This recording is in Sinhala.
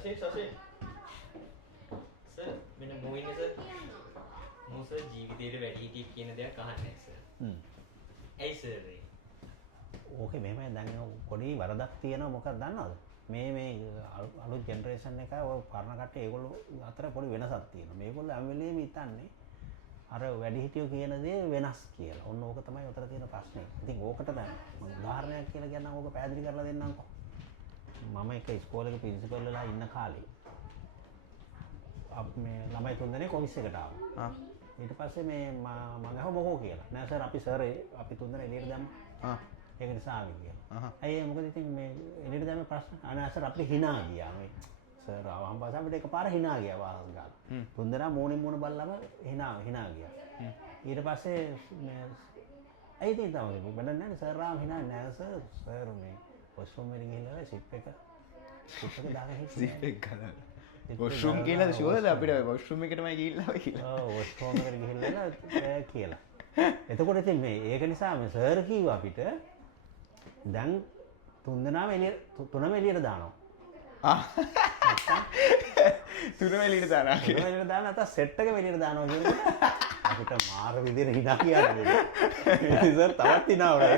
සසේ සර් මෙන්න මොයිනේ සර් මම සර් ජීවිතේට වැඩි හිටියෙක් කියන දෙයක් අහන්නේ සර්. ඇයි සර් ඒ? ඕකේ මෙහෙමයි දැන් පොඩි වරදක් තියෙනවා මොකක්ද දන්නවද? මේ අලුත් ජෙනරේෂන් එක ඔය පරණ කට්ටිය ඒගොල්ලෝ අතර පොඩි වෙනසක් තියෙනවා. මේගොල්ලෝ හැම වෙලේම හිතන්නේ අර වැඩිහිටියෝ කියන දේ වෙනස් කියලා. ඔන්න ඕක තමයි උතර තියෙන ප්‍රශ්නේ. ඉතින් ඕකට දැන් මම උදාහරණයක් කියලා කියන්නම් ඕක පැහැදිලි කරලා දෙන්නම්කෝ. මම එක ඉස්කෝලේක ප්‍රින්සිපල් වෙලා ඉන්න කාලේ මේ ළමයි තුන්දෙනෙක් ඔෆිස් එකට ආවා. ඊට පස්සේ මේ මම අහුව මොකෝ කියලා. නෑ සර් අපි තුන්දෙනා එළියට දැම්මා. ඒක නිසා ආවේ කියලා. ඇයි මොකද ඉතින් මේ එළියට දැම්මේ ප්‍රශ්න? අනේ සර් අපිට hina ගියා මේ. සර් ආවම පස්සේ අපිට එකපාර hina ගියා වාහන ගාලා. තුන්දෙනා මූණින් මූණ බලලම hina ගියා. ඊට පස්සේ මේ ඇයි ඉතින් තමයි බලන්නේ නැහැ සර් ආවම hina නෑ සර් මේ වොෂ්රූම් එකේ ගිහලා සිප් එක දාගෙන හිටියා. සිප් එක ගන්න. වොෂ්රූම් කියලාද ෂුවර්ද අපිට වොෂ්රූම් එකටමයි ගිහිල්ලා කියලා. ඔව් වොෂ්රූම් එකට ගිහිල්ලා කියලා. එතකොට ඉතින් මේ ඒක නිසා මේ සර් කිව්වා අපිට දැන් තුන්දෙනාම තුනම එළියට දානවා. තුනම එළියට දානවා. තුනම එළියට දාන නැත්නම් සෙට් එක එළියට දානවා කියන්නේ අපිට මාර විදිහට hina කියන්නේ. සර් තවත් hina වුණා.